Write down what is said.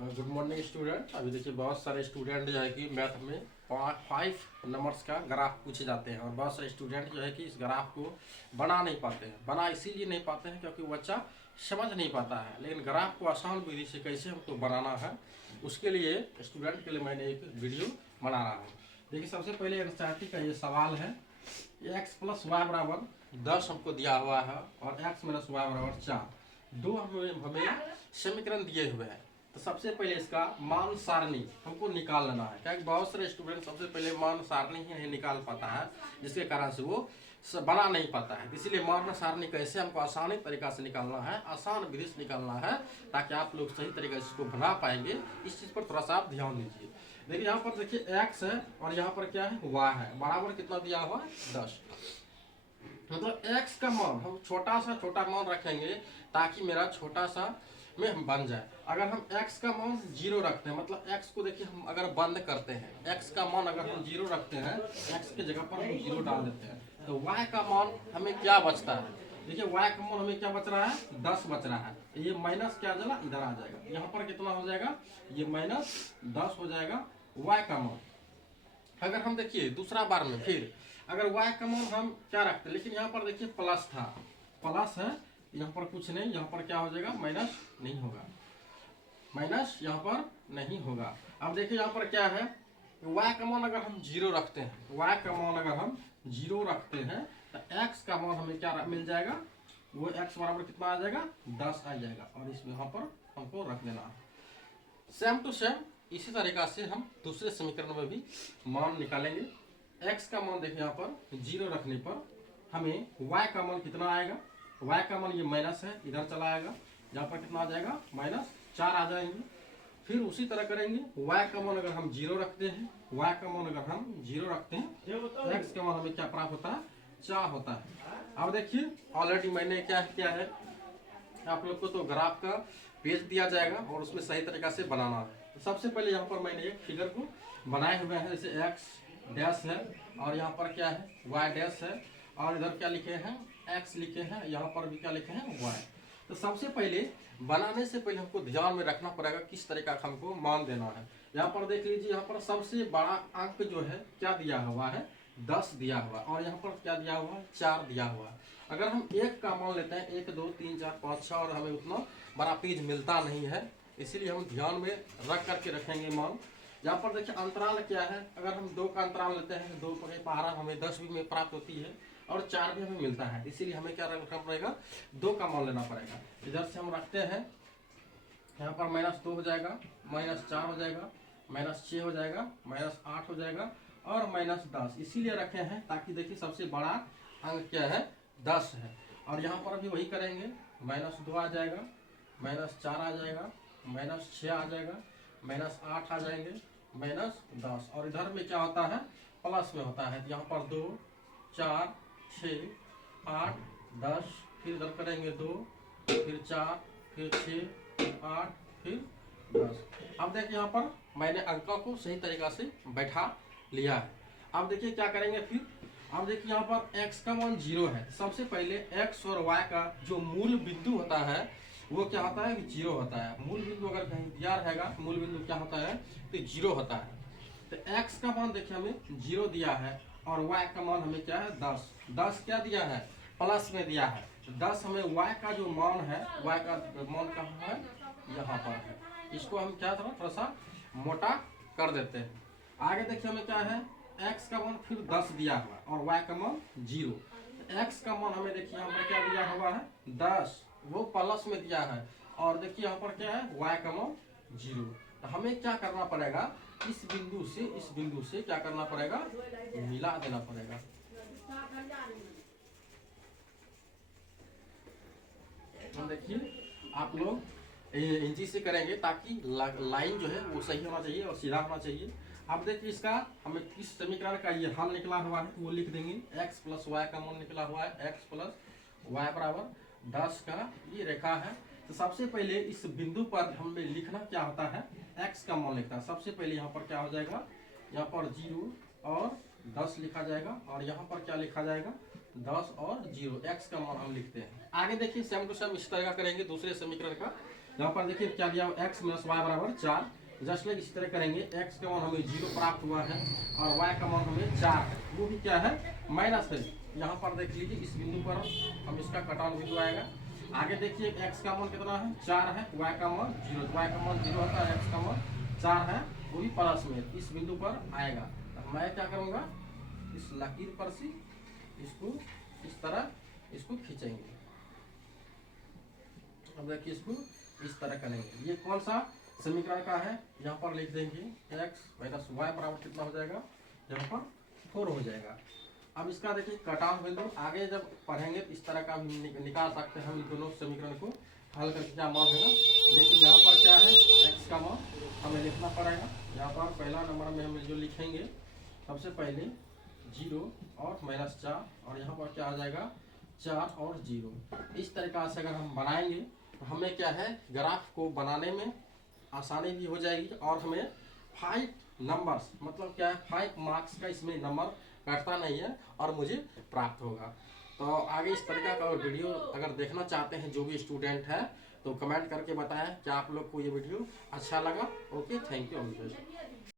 Good morning student. अभी देखिए बहुत सारे स्टूडेंट जो है कि मैथ में 5 नंबर्स का ग्राफ पूछे जाते हैं और बहुत सारे स्टूडेंट जो है कि इस ग्राफ को बना नहीं पाते हैं। बना इसीलिए नहीं पाते हैं क्योंकि बच्चा समझ नहीं पाता है, लेकिन ग्राफ को आसान विधि से कैसे हमको बनाना है उसके लिए स्टूडेंट के लिए मैंने एक वीडियो बना रहा हूँ। देखिए सबसे पहले एनसीईआरटी का ये सवाल है, x + y बराबर 10 हमको दिया हुआ है और x - y बराबर 4। दो हमें समीकरण दिए हुए हैं। तो सबसे पहले इसका मान सारणी हमको निकाल लेना है, क्योंकि बहुत सारे स्टूडेंट सबसे पहले मान सारणी ही नहीं निकाल पाता है, जिसके कारण से वो बना नहीं पाता है। इसलिए मान सारणी कैसे हमको आसानी तरीका से निकालना है, आसान विधि से निकालना है, ताकि आप लोग सही तरीके से इसको बना पाएंगे। इस चीज़ पर थोड़ा सा आप ध्यान दीजिए। देखिए यहाँ पर देखिए x है और यहाँ पर क्या है y है, बराबर कितना दिया हुआ है 10। मतलब x का मान हम छोटा मान रखेंगे ताकि मेरा छोटा सा में हम बन जाए। अगर हम x का मान 0 रखते हैं, मतलब x को देखिए हम अगर बंद करते हैं, x का मान अगर हम 0 रखते हैं, x के जगह पर हम 0 डाल देते हैं, तो y का मान हमें क्या बचता है। देखिए y का मान हमें क्या बच रहा है, 10 बच रहा है। ये माइनस क्या जला इधर आ जाएगा, यहाँ पर कितना हो जाएगा, ये -10 हो जाएगा y का मान। अगर हम देखिए दूसरा बार में फिर अगर y का मान हम क्या रखते हैं, लेकिन यहाँ पर देखिए प्लस था, प्लस है, यहाँ पर कुछ नहीं, यहाँ पर क्या हो जाएगा माइनस नहीं होगा, माइनस यहाँ पर नहीं होगा। अब देखिए यहाँ पर क्या है, y का मान अगर हम 0 रखते हैं, y का मान अगर हम 0 रखते हैं तो x का मान हमें क्या मिल जाएगा, वो x बराबर कितना आ जाएगा 10 आ जाएगा, और इस यहाँ पर हमको रख देना है। सेम टू सेम इसी तरीका से हम दूसरे समीकरण में भी मान निकालेंगे। x का मान देखिए यहाँ पर 0 रखने पर हमें y का मान कितना आएगा, y का मान ये माइनस है, इधर चला आएगा, यहाँ पर कितना आ जाएगा -4 आ जाएंगे। फिर उसी तरह करेंगे, y का मान अगर हम 0 रखते हैं, y का मान अगर हम 0 रखते हैं, x का मान हमें क्या प्राप्त होता है 4 होता है। अब देखिए ऑलरेडी मैंने क्या किया है, आप लोग को तो ग्राफ का पेज दिया जाएगा और उसमें सही तरीका से बनाना है। तो सबसे पहले यहाँ पर मैंने एक फिगर को बनाए हुए हैं, जैसे x डैश है और यहाँ पर क्या है y डैश है, और इधर क्या लिखे हैं x लिखे हैं, यहाँ पर भी क्या लिखे हैं y। तो सबसे पहले बनाने से पहले हमको ध्यान में रखना पड़ेगा किस तरीका का हमको मान देना है। यहाँ पर देख लीजिए, यहाँ पर सबसे बड़ा अंक जो है क्या दिया हुआ है 10 दिया हुआ, और यहाँ पर क्या दिया हुआ है 4 दिया हुआ है। अगर हम 1 का मान लेते हैं, 1 2 3 4 5 6, और हमें उतना बड़ा पेज मिलता नहीं है, इसीलिए हम ध्यान में रख करके रखेंगे मान। यहाँ पर देखिए अंतराल क्या है, अगर हम 2 का अंतराल लेते हैं, 2 पर पहाड़ा हमें 10 भी में प्राप्त होती है और 4 भी हमें मिलता है, इसीलिए हमें क्या रखना पड़ेगा 2 का मान लेना पड़ेगा। इधर से हम रखते हैं, यहाँ पर -2 हो जाएगा, -4 हो जाएगा, -6 हो जाएगा, -8 हो जाएगा और -10, इसीलिए रखे हैं ताकि देखिए सबसे बड़ा अंक क्या है 10 है। और यहाँ पर भी वही करेंगे, -2 आ जाएगा, -4 आ जाएगा, -6 आ जाएगा, -8 आ जाएंगे, -10, और इधर में क्या होता है प्लस में होता है। यहाँ पर 2 4 6 8 10, फिर इधर करेंगे 2, फिर 4, फिर 6 8, फिर 10। अब देखिए यहाँ पर मैंने अंकों को सही तरीका से बैठा लिया है। अब देखिए क्या करेंगे फिर, अब देखिए यहाँ पर x का मान 0 है, सबसे पहले x और y का जो मूल बिंदु होता है वो क्या होता है 0 होता है। मूल बिंदु अगर कहीं दिया रहेगा, मूल बिंदु क्या होता है तो 0 होता है। तो x का मान देखिए हमें 0 दिया है और y का मान हमें क्या है 10 क्या दिया है प्लस में दिया है। 10 हमें y का जो मान है, y का मान कहाँ है यहाँ पर है, इसको हम क्या थोड़ा सा मोटा कर देते हैं। आगे देखिए हमें क्या है, x का मान फिर 10 दिया हुआ और y का मान 0। x का मान हमें देखिए यहाँ पर क्या दिया हुआ है 10, वो प्लस में दिया है, और देखिए यहाँ पर क्या है y का मान 0। तो हमें क्या करना पड़ेगा, इस बिंदु से क्या करना पड़ेगा, मिला देना पड़ेगा। हम देखिए आप लोग इंची से करेंगे ताकि लाइन जो है वो सही होना चाहिए और सीधा होना चाहिए। अब देखिए इसका हमें किस समीकरण का ये हल निकला हुआ है तो वो लिख देंगे, x + y का मान निकला हुआ है, x + y बराबर 10 का ये रेखा है। तो सबसे पहले इस बिंदु पर हमें लिखना क्या होता है, x का मान लिखता है। सबसे पहले यहाँ पर क्या हो जाएगा, यहाँ पर 0 और 10 लिखा जाएगा, और यहाँ पर क्या लिखा जाएगा 10 और 0, x का मान हम लिखते हैं। आगे देखिए सेम टू सेम इस तरह का करेंगे दूसरे समीकरण का। यहाँ पर देखिए क्या दिया हुआ x माइनस वाई बराबर 4। जस्ट लाइक इसी तरह करेंगे, x का मान हमें 0 प्राप्त हुआ है और y का मान हमें 4 है, वो भी क्या है माइनस है। यहाँ पर देख लीजिए इस बिंदु पर हम इसका कट ऑफ बिंदु आएगा। आगे देखिए x का मान कितना है 4 है, y का मान 0, y का मान 0 होता है, x का मान 4 है, वो भी प्लस में इस बिंदु पर आएगा। तो मैं क्या करूँगा, इस लकीर पर से इसको इस तरह इसको खींचेंगे। अब देखिए इसको इस तरह करेंगे। ये कौन सा समीकरण का है, यहाँ पर लिख देंगे x माइनस वाई बराबर कितना हो जाएगा, यहाँ पर 4 हो जाएगा। अब इसका देखिए कट ऑफ बिंदु आगे जब पढ़ेंगे तो इस तरह का भी निकाल सकते हैं हम इन दोनों समीकरण को हल करके क्या मान होगा। लेकिन यहाँ पर क्या है x का मान हमें लिखना पड़ेगा। यहाँ पर पहला नंबर में हम जो लिखेंगे सबसे पहले 0 और माइनस 4 और यहाँ पर क्या आ जाएगा 4 और 0। इस तरीका से अगर हम बनाएंगे तो हमें क्या है ग्राफ को बनाने में आसानी भी हो जाएगी और हमें 5 नंबर्स मतलब क्या है 5 मार्क्स का इसमें नंबर कटता नहीं है और मुझे प्राप्त होगा। तो आगे इस तरीका का वीडियो अगर देखना चाहते हैं जो भी स्टूडेंट है तो कमेंट करके बताएं कि आप लोग को ये वीडियो अच्छा लगा। Okay, thank you all the best.